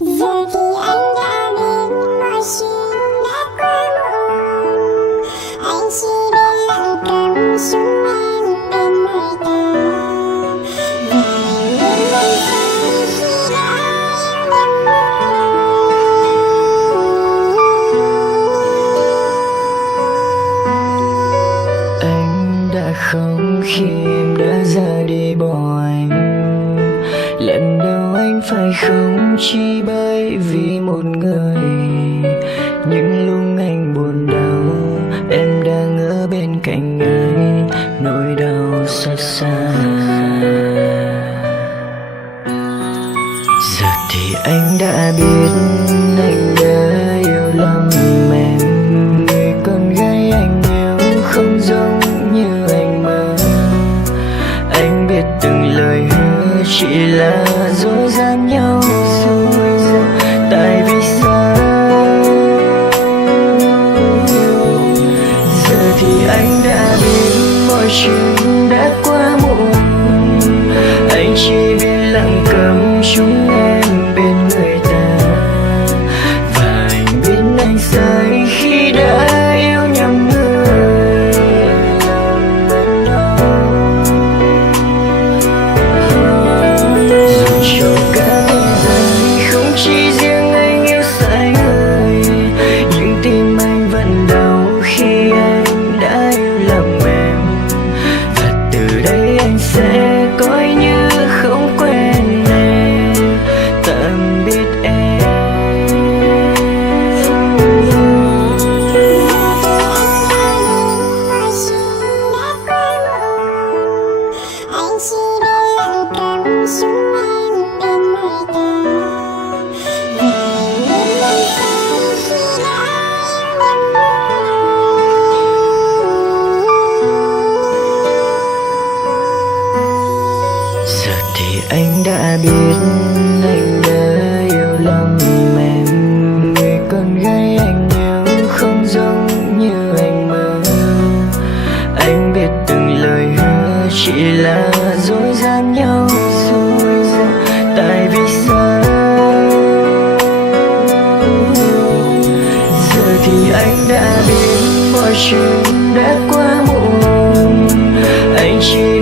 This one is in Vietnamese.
Giờ thì anh đã biết mọi chuyện đã qua muộn. Anh chỉ biết lặng cầm súng em bên người ta. Và những lần sau khi đã yêu nhầm. Anh đã không khi em đã ra đi bỏ anh. Lần đầu anh phải không chỉ bởi vì một người. Những lúc anh buồn đau em đang ở bên cạnh anh, nỗi đau xót xa. Giờ thì anh đã biết anh đã yêu lầm em. Người con gái anh yêu không giống như anh mơ. Anh biết từng lời hứa chỉ là dối gian nhau. Tại vì sao giờ thì anh đã biết mọi chuyện đã quá muộn. Anh chỉ biết lặng cầm chúng em bên người ta. Và anh biết anh sai khi đã yêu nhầm người. Dù cho cả thế giới không chỉ riêng anh yêu sai người, nhưng tim anh vẫn đau khi anh đã yêu lầm em. Và từ đây anh sẽ coi như không quen em. Tạm biệt em. Anh chỉ biết lặng cầm súng em bên người ta. Và những lần sau khi đã yêu nhầm. Giờ thì anh đã biết anh đã yêu lầm em. Người con gái anh yêu không giống như anh mơ. Anh biết từng lời hứa chỉ là dối gian nhau. Tại vì sao giờ thì anh đã biết mọi chuyện đã quá muộn. Anh chỉ